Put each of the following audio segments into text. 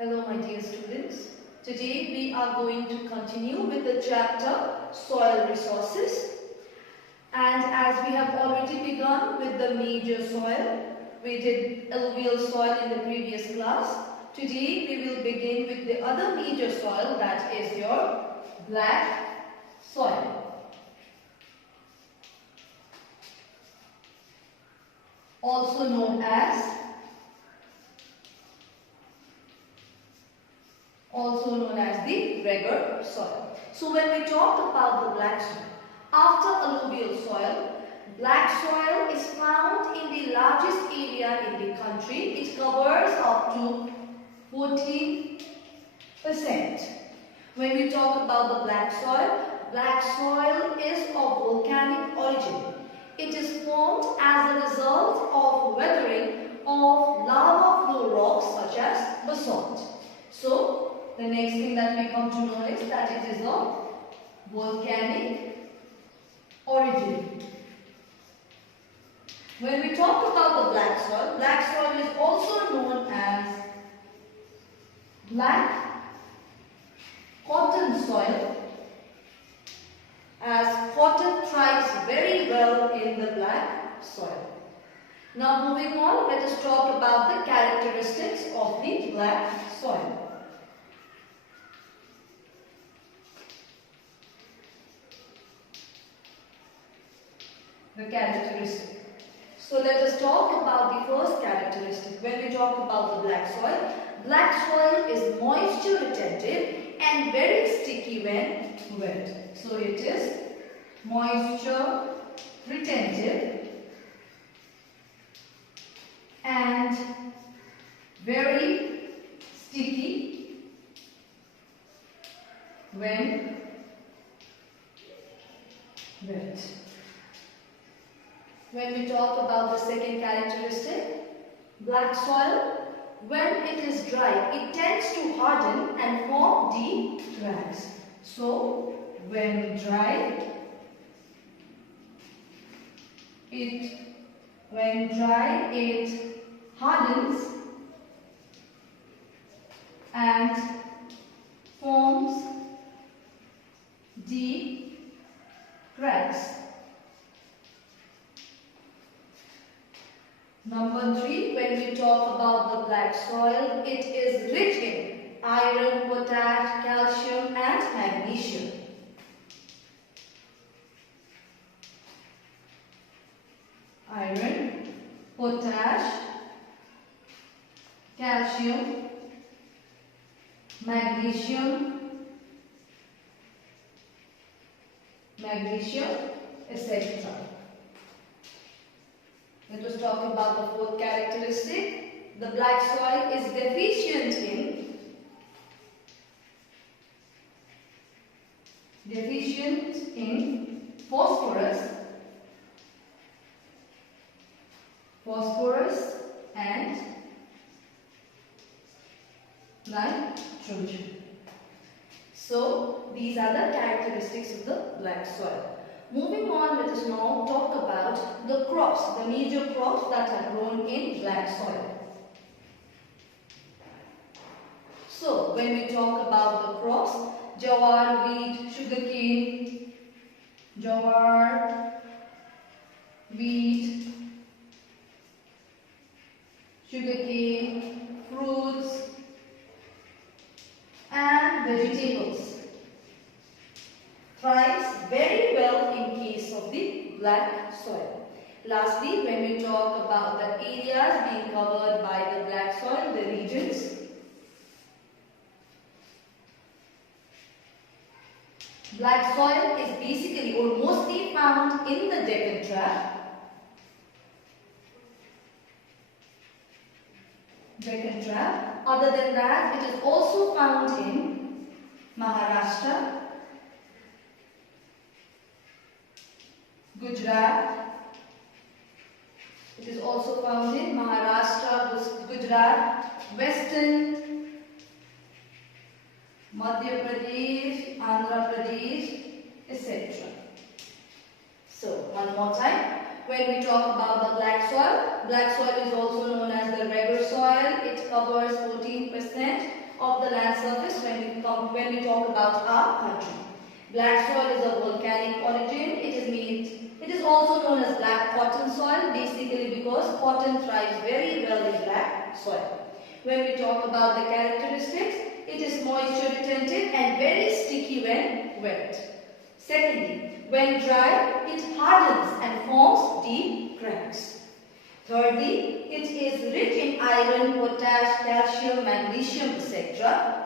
Hello my dear students. Today we are going to continue with the chapter Soil Resources. And as we have already begun with the major soil, we did alluvial soil in the previous class. Today we will begin with the other major soil, that is your black soil. Also known as the regular soil. So when we talk about the black soil, after alluvial soil, black soil is found in the largest area in the country. It covers up to 14%. When we talk about the black soil is of volcanic origin. It is formed as a result of weathering of lava flow rocks such as basalt. So the next thing that we come to know is that it is of volcanic origin. When we talk about the black soil is also known as black cotton soil, as cotton thrives very well in the black soil. Now moving on, let us talk about the characteristics of the black soil. The characteristic. So let us talk about the first characteristic. When we talk about the black soil is moisture retentive and very sticky when wet. So it is moisture retentive and very sticky when wet. When we talk about the second characteristic, black soil, when it is dry, it tends to harden and form deep cracks. So, when dry, it hardens and forms deep cracks. Number 3, when we talk about the black soil, it is rich in iron, potash, calcium and magnesium. Iron, potash, calcium, magnesium, etc. Let us talk about the fourth characteristic. The black soil is deficient in phosphorus and nitrogen. So these are the characteristics of the black soil. Moving on, let us now talk about the crops, the major crops that are grown in black soil. So, when we talk about the crops, jawar, wheat, sugarcane, fruits and vegetables thrives very well in case of the black soil. Lastly, when we talk about the areas being covered by the black soil, the regions, black soil is basically or mostly found in the Deccan Tract, Other than that, it is also found in Maharashtra, Gujarat. It is also found in Maharashtra, Gujarat, Western, Madhya Pradesh, Andhra Pradesh, etc. So, one more time. When we talk about the black soil is also known as the regular soil. It covers 14% of the land surface when we talk about our country. Black soil is of volcanic origin. It is also known as black cotton soil, basically because cotton thrives very well in black soil. When we talk about the characteristics, it is moisture retentive and very sticky when wet. Secondly, when dry, it hardens and forms deep cracks. Thirdly, it is rich in iron, potash, calcium, magnesium, etc.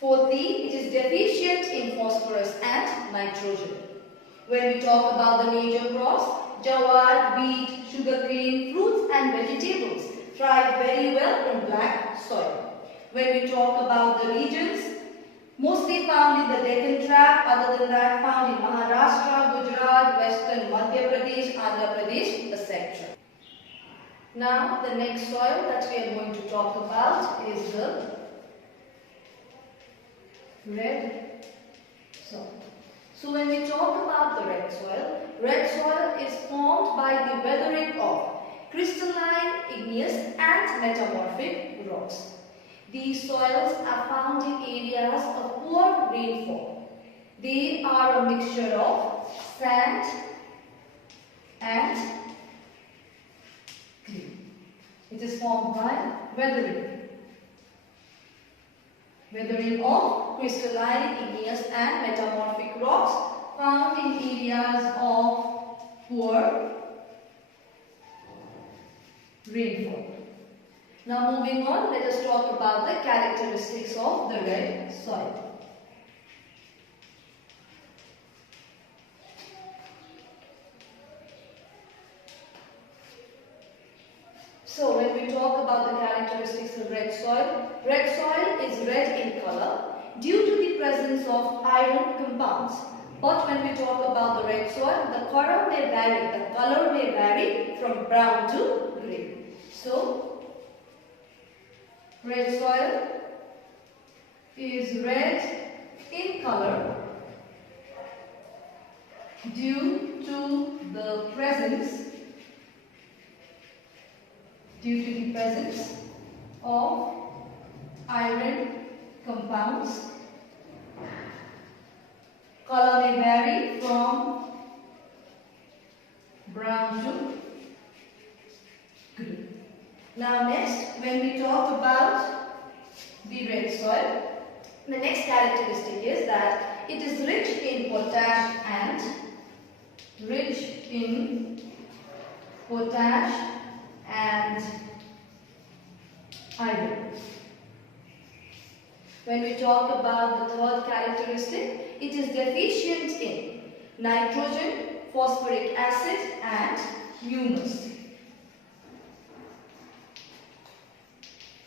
Fourthly, it is deficient in phosphorus and nitrogen. When we talk about the major crops, jawar, wheat, sugarcane, fruits and vegetables thrive very well in black soil. When we talk about the regions, mostly found in the Deccan Tract, other than that found in Maharashtra, Gujarat, Western Madhya Pradesh, Andhra Pradesh, etc. Now the next soil that we are going to talk about is the red soil. So when we talk about the red soil is formed by the weathering of crystalline, igneous and metamorphic rocks. These soils are found in areas of poor rainfall. They are a mixture of sand and clay. It is formed by weathering of crystalline, igneous and metamorphic rocks found in areas of poor rainfall. Now moving on, let us talk about the characteristics of the red soil. So when we talk about the characteristics of red soil is red in color due to the presence of iron compounds. But when we talk about the red soil, the color may vary from brown to grey. So red soil is red in color due to the presence of iron compounds. Color may vary from brown to green. Now next, when we talk about the red soil, the next characteristic is that it is rich in potash and iron. When we talk about the third characteristic, it is deficient in nitrogen, phosphoric acid and humus.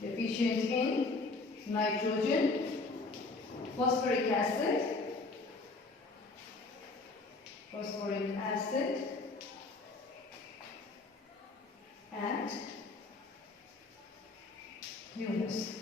Deficient in nitrogen, phosphoric acid and humus.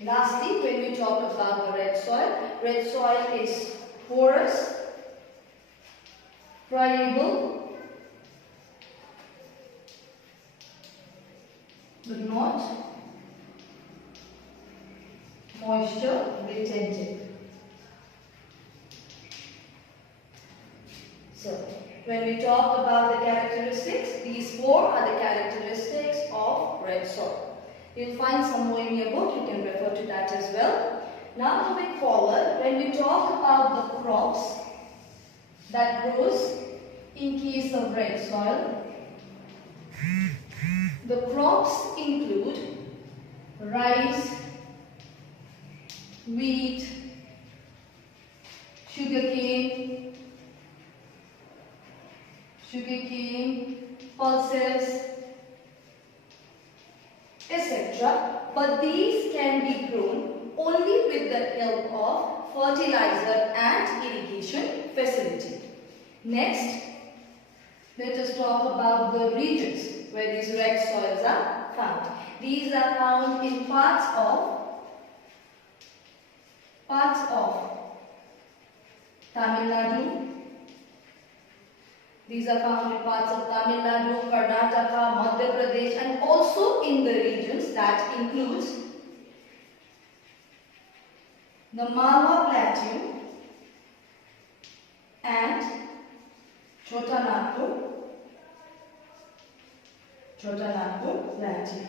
Lastly, when we talk about the red soil is porous, friable, but not moisture retentive. So, when we talk about the characteristics, these four are the characteristics of red soil. You'll find some more in your book, you can refer to that as well. Now moving forward, when we talk about the crops that grows in case of red soil, the crops include rice, wheat, sugarcane, pulses, etc. But these can be grown only with the help of fertilizer and irrigation facility. Next, let us talk about the regions where these red soils are found. These are found in parts of Tamil Nadu. These are found in parts of Tamil Nadu, Karnataka, Madhya Pradesh and also in the regions that includes the Malwa Plateau and Chota Nagpur Plateau.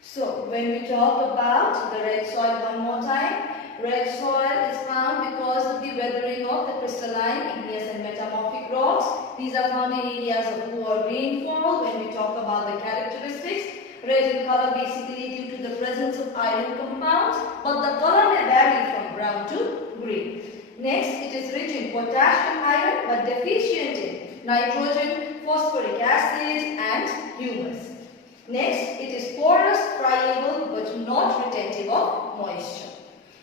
So when we talk about the red soil one more time, red soil is found because of the weathering of the crystalline, igneous and metamorphic rocks. These are found in areas of poor rainfall. When we talk about the characteristics, red in color basically due to the presence of iron compounds, but the color may vary from brown to green. Next, it is rich in potassium iron but deficient in nitrogen, phosphoric acid and humus. Next, it is porous, friable but not retentive of moisture.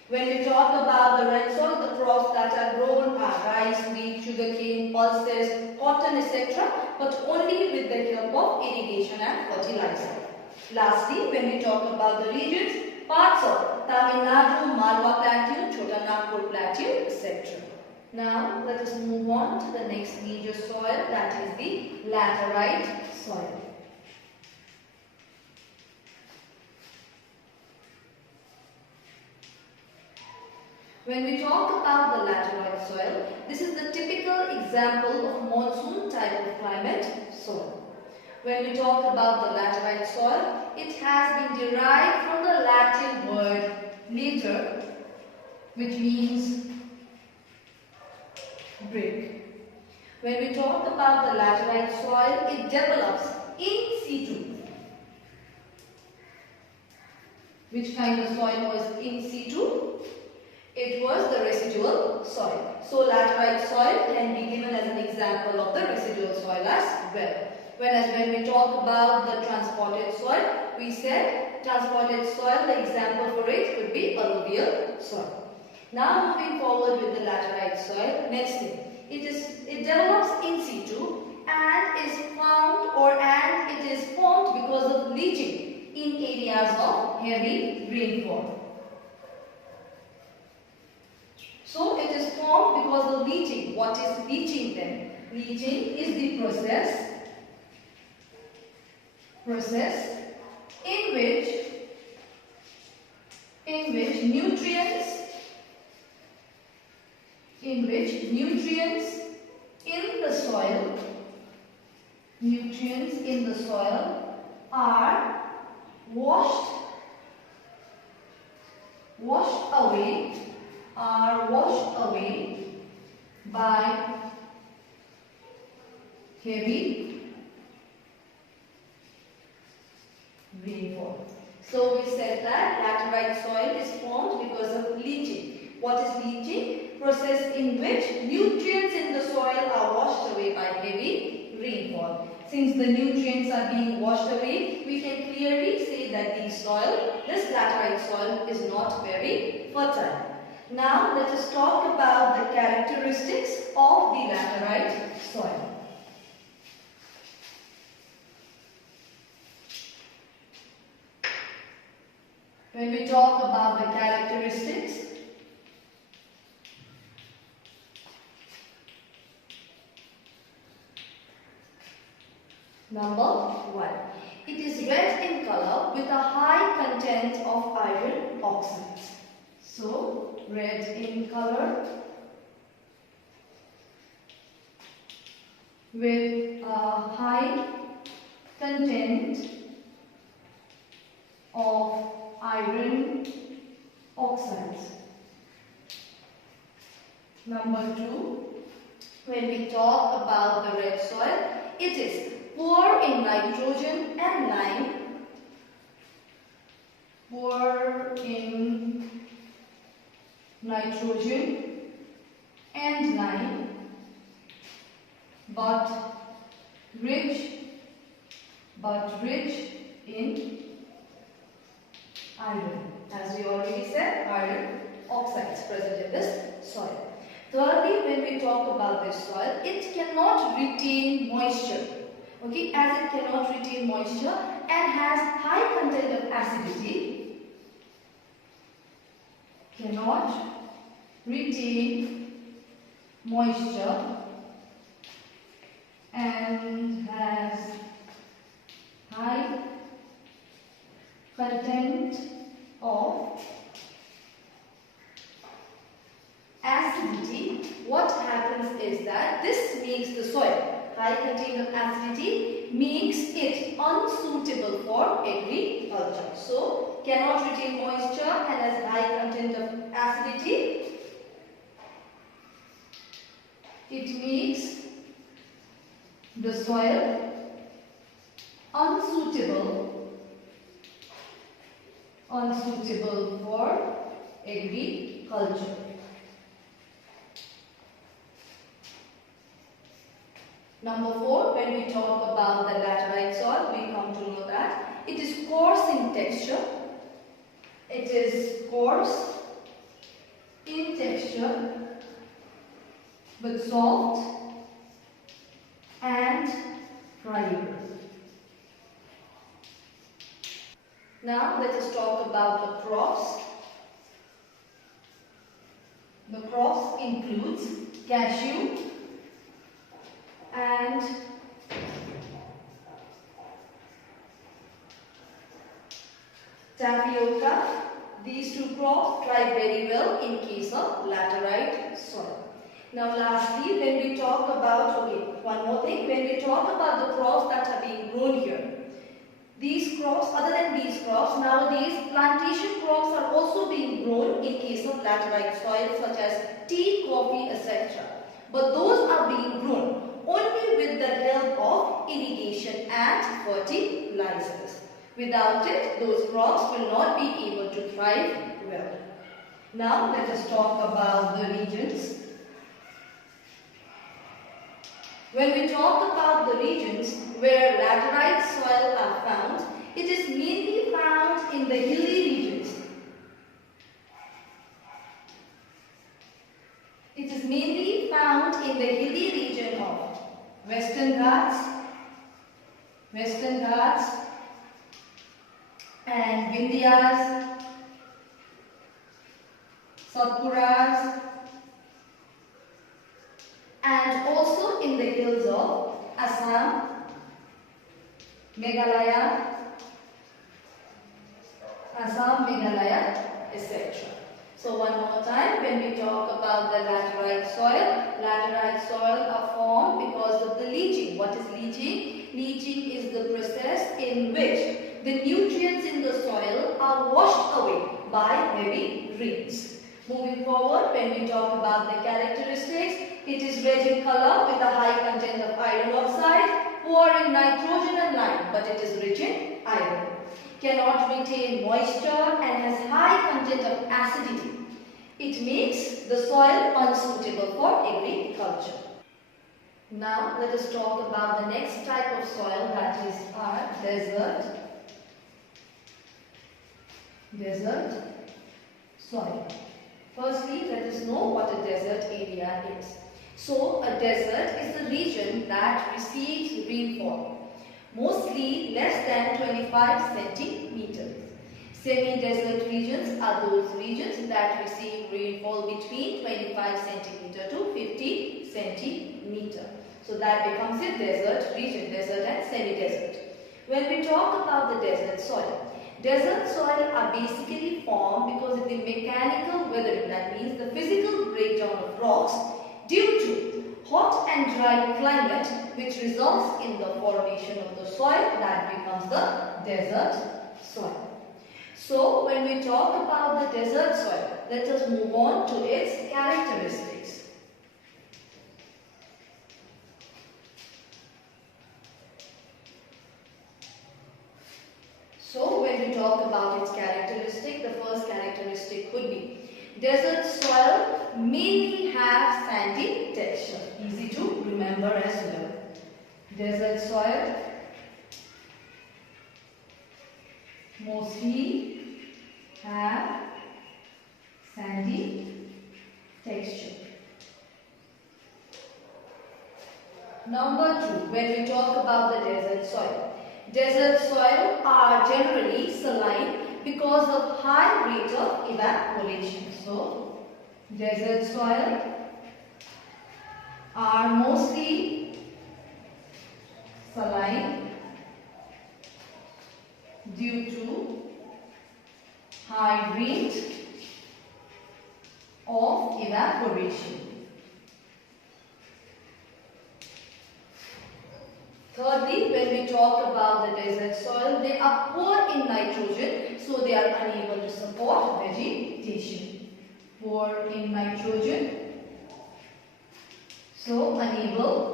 When we talk about the red soil, the crops that are grown are rice, wheat, sugarcane, pulses, cotton, etc. but only with the help of irrigation and fertilizer. Lastly, when we talk about the regions, parts of Tamil Nadu, Malwa Plateau, Chota Nagpur Plateau, etc. Now, let us move on to the next major soil, that is the laterite soil. When we talk about the laterite soil, this is the typical example of monsoon type of climate soil. When we talk about the laterite soil, it has been derived from the Latin word later, which means brick. When we talk about the laterite soil, it develops in situ. Which kind of soil was in situ? It was the residual soil. So laterite soil can be given as an example of the residual soil as well. Whereas when we talk about the transported soil, we said transported soil, the example for it would be alluvial soil. Now moving forward with the laterite soil, next thing, it develops in situ and is it is formed because of leaching in areas of heavy rainfall. So it is formed because of leaching. What is leaching then? Leaching is the process in which nutrients in the soil are washed away by heavy rainfall. So we said that laterite soil is formed because of leaching. What is leaching? Process in which nutrients in the soil are washed away by heavy rainfall. Since the nutrients are being washed away, we can clearly say that this laterite soil is not very fertile. Now let us talk about the characteristics of the laterite soil. When we talk about the characteristics, number 1. It is red in color with a high content of iron oxides. So, red in color with a high content of iron oxides. Number 2, when we talk about the red soil, it is poor in nitrogen and lime. Poor in nitrogen and lime, but rich in iron. As we already said, iron oxides present in this soil. Thirdly, when we talk about this soil, it cannot retain moisture. Okay, as it cannot retain moisture and has high content of acidity, cannot retain moisture and has high content of is that this makes the soil, high content of acidity, makes it unsuitable for agriculture. So, cannot retain moisture and has high content of acidity. It makes the soil unsuitable for agriculture. Number 4, when we talk about the laterite soil, we come to know that it is coarse in texture. It is coarse in texture but soft and friable. Now let us talk about the crops. The crops includes cashew and tapioca. These two crops thrive very well in case of laterite soil. Now lastly, when we talk about, one more thing, when we talk about the crops that are being grown here, these crops, other than these crops, nowadays plantation crops are also being grown in case of laterite soil such as tea, coffee, etc. But those are being grown only with the help of irrigation and fertilizers. Without it, those crops will not be able to thrive well. Now let us talk about the regions. When we talk about the regions where laterite soil are found, it is mainly found in the hilly regions. It is mainly found in the hilly region of Western Ghats and Vindhyas, Satpuras, and also in the hills of Assam, Meghalaya, etc. So one more time, when we talk about the laterite soil are formed because of the leaching. What is leaching? Leaching is the process in which the nutrients in the soil are washed away by heavy rains. Moving forward, when we talk about the characteristics, it is red in color with a high content of iron oxide, poor in nitrogen and lime, but it is rich in iron. Cannot retain moisture and has high content of acidity. It makes the soil unsuitable for agriculture. Now let us talk about the next type of soil, that is our desert soil. Firstly, let us know what a desert area is. So, a desert is the region that receives rainfall, mostly less than 25 centimeters. Semi-desert regions are those regions that receive rainfall between 25 centimeter to 50 centimeter. So that becomes a desert region, desert and semi-desert. When we talk about the desert soil are basically formed because of the mechanical weathering, that means the physical breakdown of rocks due to hot and dry climate, which results in the formation of the soil that becomes the desert soil. So when we talk about the desert soil, let us move on to its characteristics. So when we talk about its characteristic, the first characteristic could be desert soil mainly have sandy texture. Easy to remember as well. Desert soil mostly have sandy texture. Number 2, when we talk about the desert soil are generally saline because of high rate of evaporation. So, desert soil are mostly saline due to high rate of evaporation. talk about the desert soil, they are poor in nitrogen, so they are unable to support vegetation. Poor in nitrogen, so unable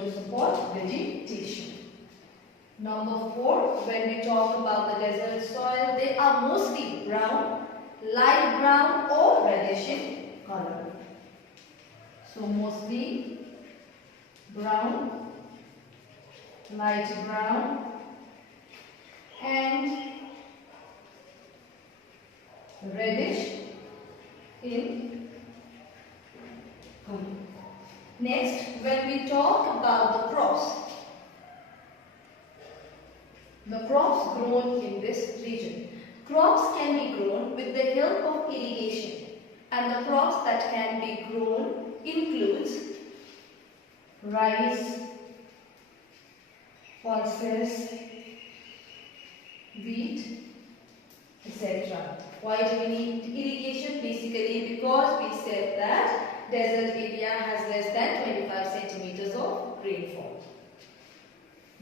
to support vegetation. Number 4, when we talk about the desert soil, they are mostly brown, light brown or reddish in color. So mostly brown, light brown and reddish in color. Next, when we talk about the crops grown in this region. Crops can be grown with the help of irrigation, and the crops that can be grown includes rice, pulses, wheat, etc. Why do we need irrigation? Basically because we said that desert area has less than 25 centimeters of rainfall.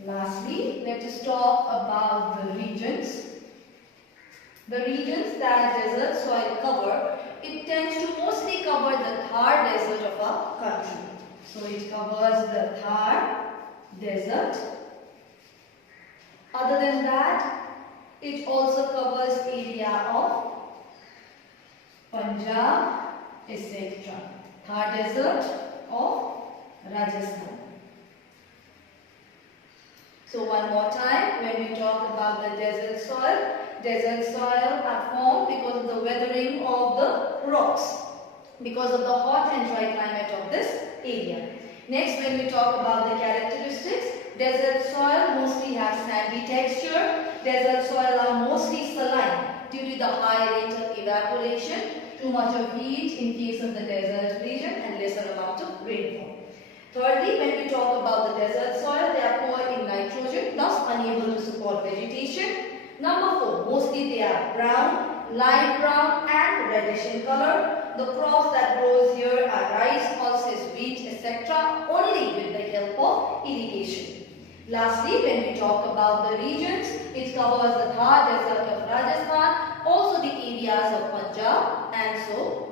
Lastly, let us talk about the regions. The regions that desert soil cover, it tends to mostly cover the Thar desert of our country. So it covers the Thar desert. Other than that, it also covers area of Punjab, etc. Thar desert of Rajasthan. So one more time, when we talk about the desert soil are formed because of the weathering of the rocks, because of the hot and dry climate of this area. Next, when we talk about the characteristics, desert soil mostly have sandy texture. Desert soil are mostly saline due to the high rate of evaporation, too much of heat in case of the desert region and lesser amount of rainfall. Thirdly, when we talk about the desert soil, they are poor in nitrogen, thus unable to support vegetation. Number 4, mostly they are brown, light brown and reddish in color. The crops that grows here are rice, pulses, wheat, etc. only with the help of irrigation. Lastly, when we talk about the regions, it covers the Thar desert of Rajasthan, also the areas of Punjab and so